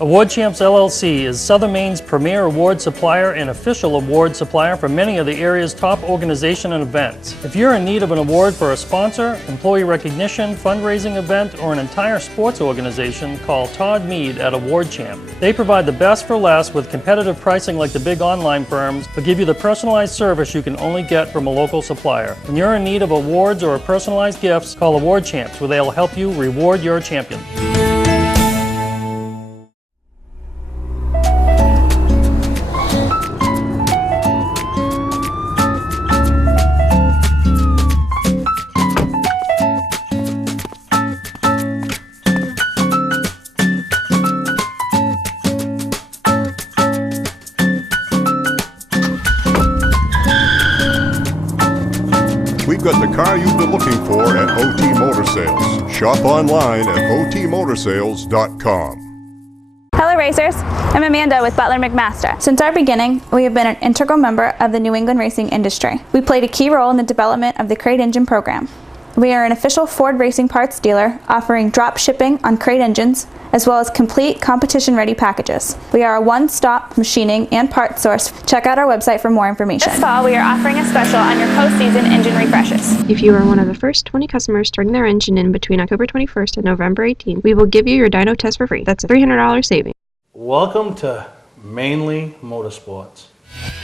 Award Champs LLC is Southern Maine's premier award supplier and official award supplier for many of the area's top organizations and events. If you're in need of an award for a sponsor, employee recognition, fundraising event, or an entire sports organization, call Todd Mead at Award Champ. They provide the best for less with competitive pricing like the big online firms, but give you the personalized service you can only get from a local supplier. When you're in need of awards or personalized gifts, call Award Champs, where they'll help you reward your champion. We've got the car you've been looking for at OT Motor Sales. Shop online at otmotorsales.com. Hello racers, I'm Amanda with Butler McMaster. Since our beginning, we have been an integral member of the New England racing industry. We played a key role in the development of the crate engine program. We are an official Ford racing parts dealer offering drop shipping on crate engines as well as complete competition-ready packages. We are a one-stop machining and parts source. Check out our website for more information. This fall, we are offering a special on your post-season engine refreshes. If you are one of the first 20 customers turning their engine in between October 21st and November 18th, we will give you your dyno test for free. That's a $300 saving. Welcome to Mainly Motorsports.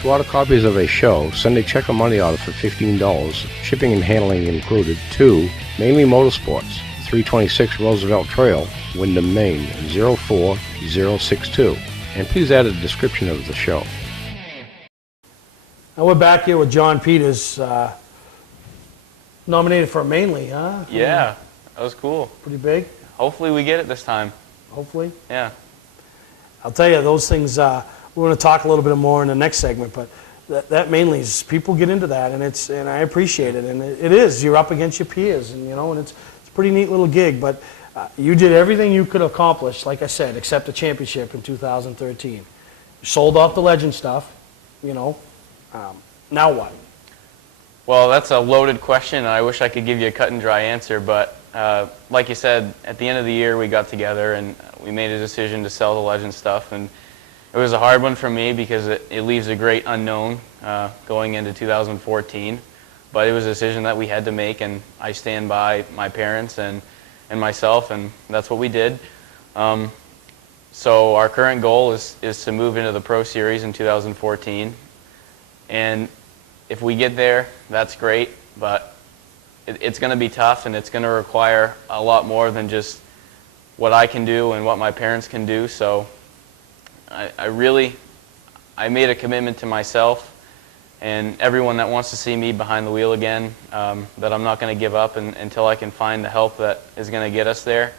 To order copies of a show, send a check or money order for $15, shipping and handling included, to Mainly Motorsports, 326 Roosevelt Trail, Windham, Maine, 04062. And please add a description of the show. Now we're back here with John Peters, nominated for Mainly, huh? Yeah, that was cool. Pretty big. Hopefully we get it this time. Hopefully. Yeah. I'll tell you, those things, we're going to talk a little bit more in the next segment, but that mainly is, people get into that, and I appreciate it, and it is, you're up against your peers, and and it's a pretty neat little gig, but you did everything you could accomplish, like I said, except the championship in 2013. You sold off the Legend stuff, now what? Well, that's a loaded question, and I wish I could give you a cut and dry answer, but like you said, at the end of the year we got together and we made a decision to sell the Legend stuff, and it was a hard one for me because it leaves a great unknown going into 2014. but it was a decision that we had to make, and I stand by my parents and myself, and that's what we did. So our current goal is to move into the Pro Series in 2014, and if we get there, that's great, but it's going to be tough, and it's going to require a lot more than just what I can do and what my parents can do. So I made a commitment to myself and everyone that wants to see me behind the wheel again, that I'm not going to give up until I can find the help that is going to get us there.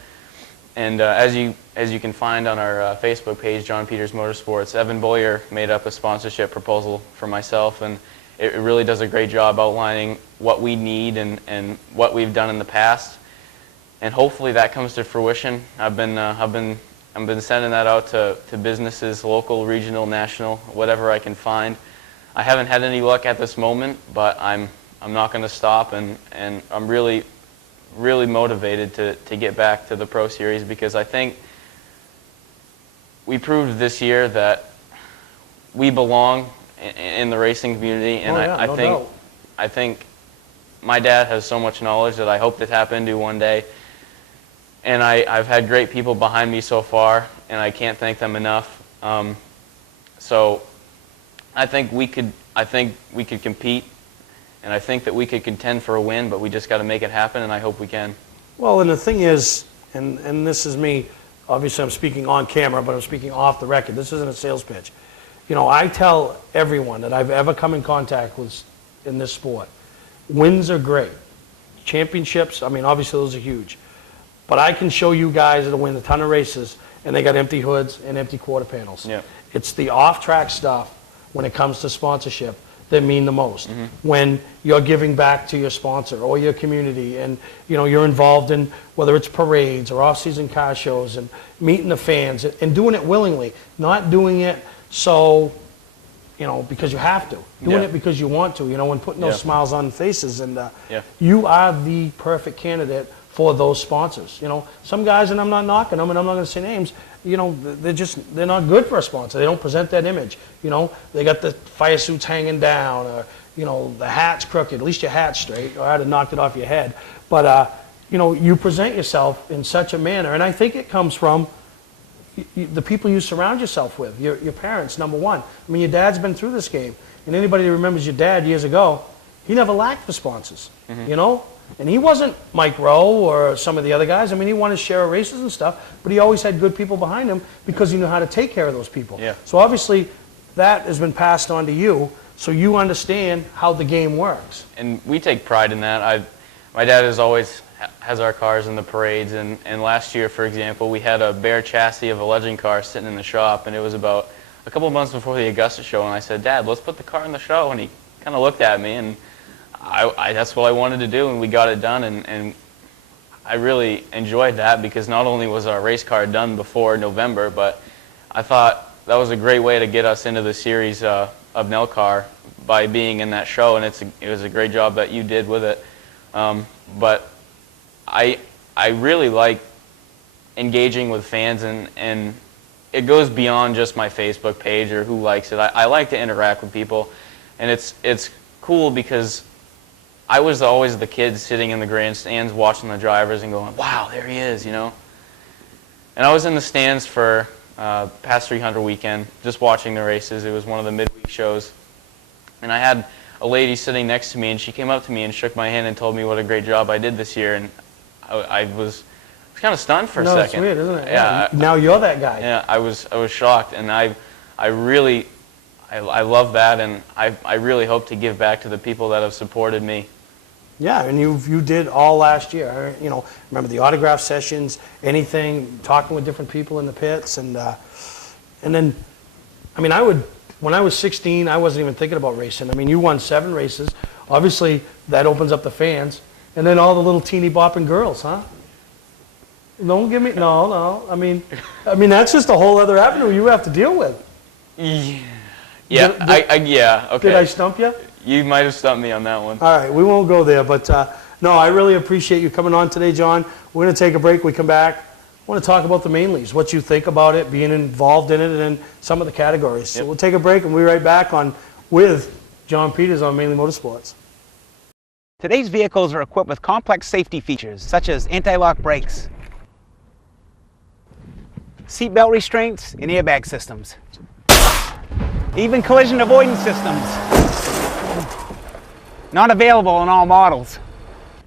And as you can find on our Facebook page, John Peters Motorsports, Evan Boyer made up a sponsorship proposal for myself, and it really does a great job outlining what we need and what we've done in the past. And hopefully that comes to fruition. I've been sending that out to businesses, local, regional, national, whatever I can find. I haven't had any luck at this moment, but I'm not going to stop, and I'm really motivated to get back to the Pro Series, because I think we proved this year that we belong in the racing community, and I think my dad has so much knowledge that I hope to tap into one day. And I've had great people behind me so far, and I can't thank them enough. So I think we could compete, and I think that we could contend for a win, but we just got to make it happen, and I hope we can. Well, and the thing is, and this is me, obviously I'm speaking on camera, but I'm speaking off the record. This isn't a sales pitch. You know, I tell everyone that I've ever come in contact with in this sport, wins are great. Championships, I mean, obviously those are huge. But I can show you guys that win a ton of races, and they got empty hoods and empty quarter panels. Yeah. It's the off-track stuff when it comes to sponsorship that mean the most. When you're giving back to your sponsor or your community, and you're involved in whether it's parades or off-season car shows and meeting the fans and doing it willingly, not doing it so because you have to, doing it because you want to, and putting those smiles on faces. And you are the perfect candidate for those sponsors. Some guys, and I'm not knocking them, and I'm not going to say names, they're not good for a sponsor. They don't present that image. They got the fire suits hanging down, or the hat's crooked. At least your hat's straight, or I'd have knocked it off your head. But you present yourself in such a manner, and I think it comes from the people you surround yourself with. Your parents, number one. I mean, your dad's been through this game, and anybody that remembers your dad years ago, he never lacked for sponsors. And he wasn't Mike Rowe or some of the other guys. I mean, he won his share of races and stuff, but he always had good people behind him because he knew how to take care of those people. So obviously, that has been passed on to you, so you understand how the game works. And we take pride in that. My dad has our cars in the parades, and last year, for example, we had a bare chassis of a Legend car sitting in the shop, and it was about a couple of months before the Augusta show, and I said, "Dad, let's put the car in the show," and he kind of looked at me, and that's what I wanted to do, and we got it done, and I really enjoyed that, because not only was our race car done before November, but I thought that was a great way to get us into the series of NELCAR by being in that show, and it was a great job that you did with it. But I really like engaging with fans, and it goes beyond just my Facebook page or who likes it. I like to interact with people, and it's cool because I was always the kid sitting in the grandstands watching the drivers and going, "Wow, there he is," And I was in the stands for past 300 weekend, just watching the races. It was one of the midweek shows, and I had a lady sitting next to me, and she came up to me and shook my hand and told me what a great job I did this year, and I was kind of stunned for a second. It's weird, isn't it? Yeah. Now you're that guy. Yeah, I was shocked, and I love that, and I really hope to give back to the people that have supported me. Yeah, and you did all last year. Remember the autograph sessions, anything, talking with different people in the pits, and then, I mean, when I was 16, I wasn't even thinking about racing. I mean, you won 7 races. Obviously, that opens up the fans, and then all the little teeny bopping girls, huh? Don't give me no. I mean, that's just a whole other avenue you have to deal with. Yeah. Okay. Did I stump you? You might have stumped me on that one. All right, we won't go there, but no, I really appreciate you coming on today, John. We're going to take a break. We come back. I want to talk about the Mainleys, what you think about it, being involved in it, and then some of the categories. So we'll take a break, and we'll be right back with John Peters on Mainly Motorsports. Today's vehicles are equipped with complex safety features such as anti-lock brakes, seatbelt restraints, and airbag systems. Even collision avoidance systems. Not available in all models.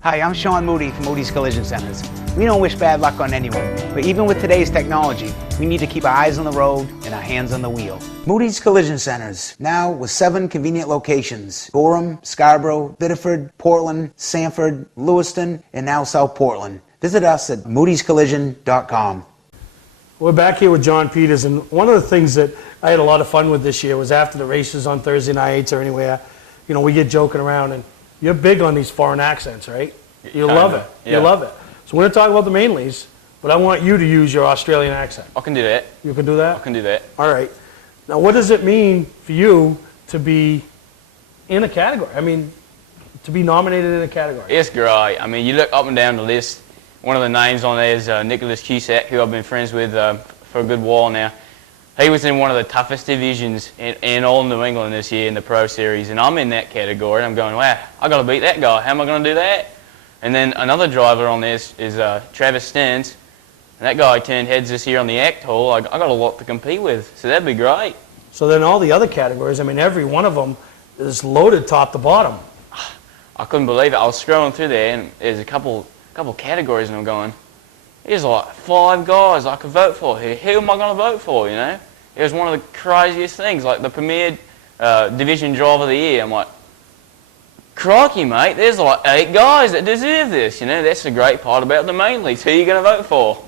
Hi, I'm Sean Moody from Moody's Collision Centers. We don't wish bad luck on anyone, but even with today's technology, we need to keep our eyes on the road and our hands on the wheel. Moody's Collision Centers, now with 7 convenient locations: Gorham, Scarborough, Biddeford, Portland, Sanford, Lewiston, and now South Portland. Visit us at moodyscollision.com. We're back here with John Peters, and one of the things that I had a lot of fun with this year was after the races on Thursday nights or anywhere, you know, we get joking around, and you're big on these foreign accents, right? You love it. Yeah. You love it. So we're going to talk about the Mainleys, but I want you to use your Australian accent. I can do that. You can do that? I can do that. All right. Now, what does it mean for you to be in a category? I mean, to be nominated in a category? It's great. I mean, you look up and down the list. One of the names on there is Nicholas Cusack, who I've been friends with for a good while now. He was in one of the toughest divisions in all New England this year in the Pro Series, and I'm in that category, and I'm going, wow, I got to beat that guy. How am I going to do that? And then another driver on this is Travis Stearns, and that guy turned heads this year on the Act Hall. I got a lot to compete with, so that'd be great. So then all the other categories, I mean, every one of them is loaded top to bottom. I couldn't believe it. I was scrolling through there, and there's a couple categories, and I'm going, there's like 5 guys I could vote for here. Who am I going to vote for, you know? It was one of the craziest things, like the Premier Division Driver of the Year. I'm like, crikey, mate, there's like 8 guys that deserve this, you know? That's the great part about the Mainly. Who are you going to vote for?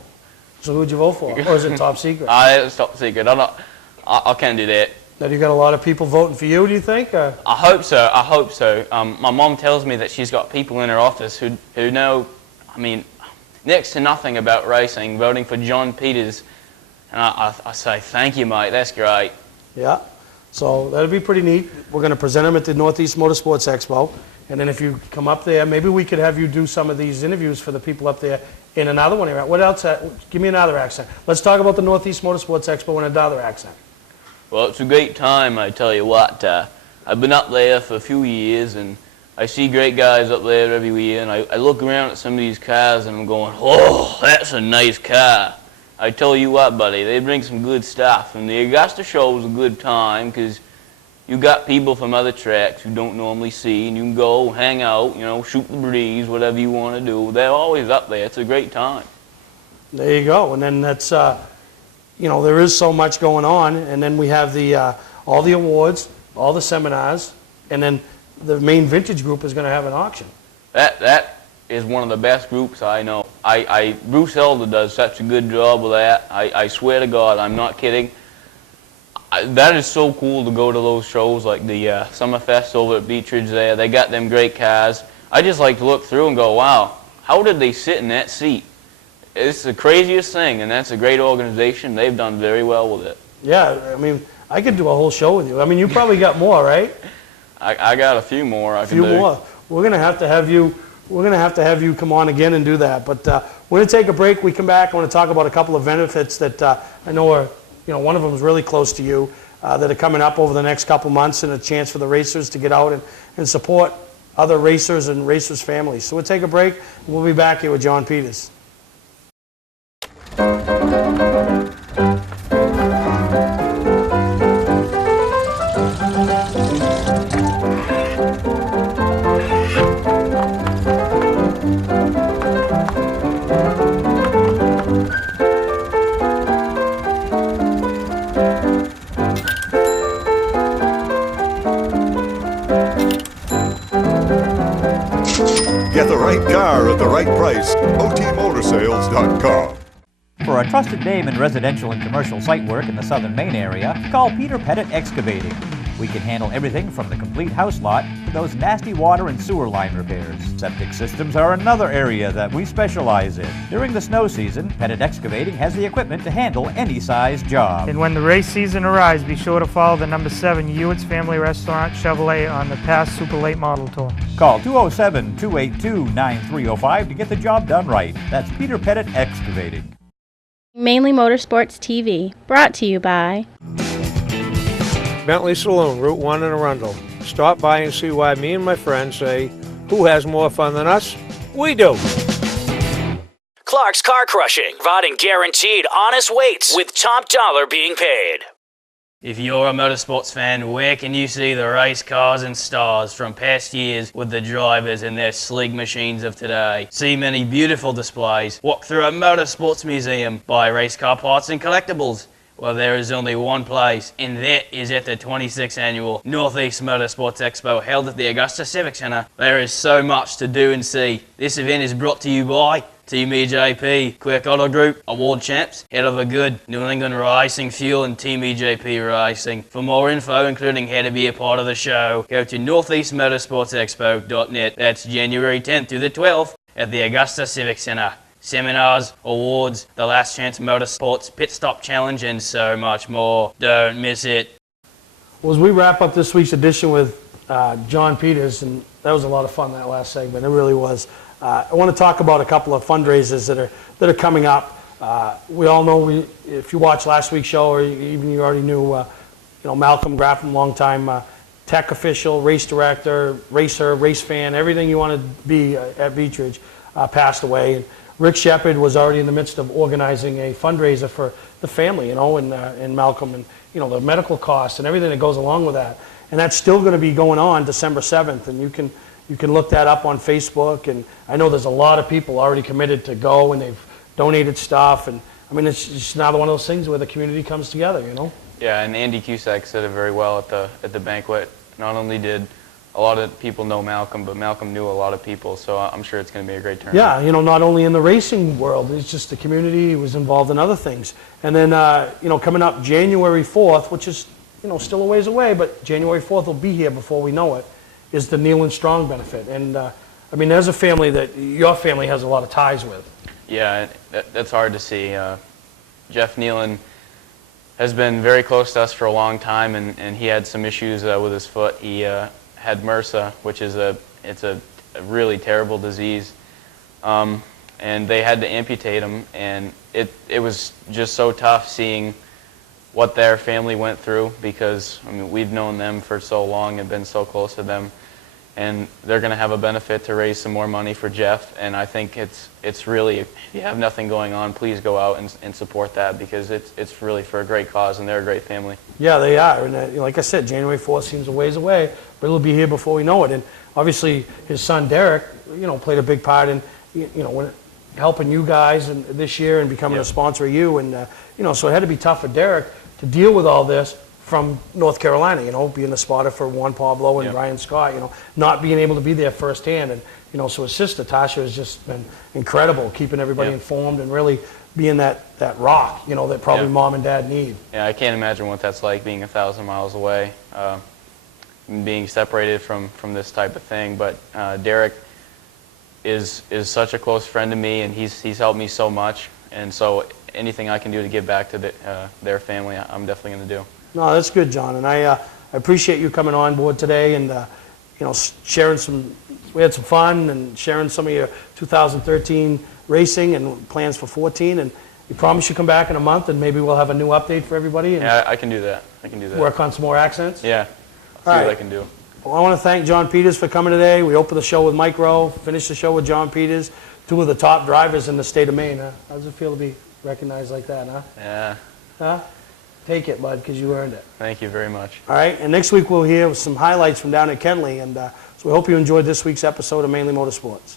So who'd you vote for? Or is it top secret? It's top secret. I can't do that. Have you got a lot of people voting for you, do you think? I hope so. I hope so. My mom tells me that she's got people in her office who know, I mean, next to nothing about racing, voting for John Peters. And I say, thank you, mate. That's great. Yeah. So that'll be pretty neat. We're going to present them at the Northeast Motorsports Expo. And then if you come up there, maybe we could have you do some of these interviews for the people up there in another one. What else? Give me another accent. Let's talk about the Northeast Motorsports Expo in another accent. Well, it's a great time, I tell you what. I've been up there for a few years, and I see great guys up there every year, and I look around at some of these cars, and I'm going, oh, that's a nice car. I tell you what, buddy, they bring some good stuff, and the Augusta show is a good time because you got people from other tracks who don't normally see, and you can go hang out, you know, shoot the breeze, whatever you want to do. They're always up there. It's a great time. There you go. And then that's, you know, there is so much going on, and then we have the all the awards, all the seminars, and then the main vintage group is going to have an auction. That is one of the best groups I know. Bruce Elder does such a good job with that. I swear to God, I'm not kidding. That is so cool to go to those shows like the Summerfest over at Beechridge there. They got them great cars. I just like to look through and go, wow, how did they sit in that seat? It's the craziest thing, and that's a great organization. They've done very well with it. Yeah, I mean, I could do a whole show with you. I mean, you probably got more, right? I got a few more I can do. A few more. We're going to have to have you. We're going to have you come on again and do that. But we're going to take a break. We come back. I want to talk about a couple of benefits that I know are, you know, one of them is really close to you that are coming up over the next couple months, and a chance for the racers to get out and support other racers and racers' families. So we'll take a break. And we'll be back here with John Peters. Get the right car at the right price. OTMotorsales.com. For a trusted name in residential and commercial site work in the southern Maine area, call Peter Pettit Excavating. We can handle everything from the complete house lot to those nasty water and sewer line repairs. Septic systems are another area that we specialize in. During the snow season, Pettit Excavating has the equipment to handle any size job. And when the race season arrives, be sure to follow the number 7 Dietz Family Restaurant Chevrolet on the past Super Late Model Tour. Call 207-282-9305 to get the job done right. That's Peter Pettit Excavating. Mainly Motorsports TV, brought to you by Bentley Saloon, Route 1 in Arundel. Stop by and see why me and my friends say Who has more fun than us? We do. Clark's Car Crushing, providing guaranteed honest weights with top dollar being paid. If you're a motorsports fan, where can you see the race cars and stars from past years with the drivers and their sleek machines of today? See many beautiful displays, walk through a motorsports museum, buy race car parts and collectibles. Well, there is only one place, and that is at the 26th Annual Northeast Motorsports Expo held at the Augusta Civic Center. There is so much to do and see. This event is brought to you by Team EJP, Quick Auto Group, Award Champs, Head of a Good, New England Racing Fuel, and Team EJP Racing. For more info, including how to be a part of the show, go to northeastmotorsportsexpo.net. That's January 10th through the 12th at the Augusta Civic Center. Seminars, awards, the Last Chance Motorsports Pit Stop Challenge, and so much more. Don't miss it. Well, as we wrap up this week's edition with John Peters, and that was a lot of fun, that last segment. It really was. I want to talk about a couple of fundraisers that are coming up. We all know, if you watched last week's show, or even you already knew, Malcolm Graffam, longtime tech official, race director, racer, race fan, everything you want to be at Beechridge, passed away. And Rick Shepard was already in the midst of organizing a fundraiser for the family, and Malcolm, and the medical costs and everything that goes along with that. And that's still going to be going on December 7th, and you can look that up on Facebook. And I know there's a lot of people already committed to go, and they've donated stuff. And I mean, it's just another one of those things where the community comes together, Yeah, and Andy Cusack said it very well at the banquet. Not only did a lot of people know Malcolm, but Malcolm knew a lot of people, so I'm sure it's going to be a great tournament. Yeah, not only in the racing world, it's just the community. He was involved in other things. And then, coming up January 4th, which is, still a ways away, but January 4th will be here before we know it, is the Nealon Strong benefit. And, there's a family that your family has a lot of ties with. Yeah, that's hard to see. Jeff Nealon has been very close to us for a long time, and he had some issues with his foot. He had MRSA, which is a really terrible disease, and they had to amputate him, and it was just so tough seeing what their family went through, because we've known them for so long and been so close to them, and they're going to have a benefit to raise some more money for Jeff. And I think it's really, if you have nothing going on, please go out and support that, because it's really for a great cause, and they're a great family. Yeah, they are. And like I said, January 4th seems a ways away, but it'll be here before we know it. And obviously his son Derek, played a big part in, helping you guys this year and becoming a sponsor of you. And, so it had to be tough for Derek to deal with all this from North Carolina, being a spotter for Juan Pablo and Brian Scott, not being able to be there firsthand. And, so his sister, Tasha, has just been incredible, keeping everybody informed and really being that rock, that probably mom and dad need. Yeah, I can't imagine what that's like, being 1,000 miles away, being separated from this type of thing. But Derek is such a close friend to me, and he's helped me so much. And so anything I can do to give back to their family, I'm definitely going to do. No, that's good, John. And I appreciate you coming on board today and, sharing we had some fun and sharing some of your 2013 racing and plans for 14. And we promise you come back in a month, and maybe we'll have a new update for everybody. And yeah, I can do that. Work on some more accents? Yeah. See what I can do. Well, I want to thank John Peters for coming today. We opened the show with Mike Rowe, finished the show with John Peters, two of the top drivers in the state of Maine. Huh? How does it feel to be recognized like that, huh? Yeah. Huh? Take it, bud, because you earned it. Thank you very much. All right, and next week we'll hear some highlights from down at Kenley, and so we hope you enjoyed this week's episode of Mainly Motorsports.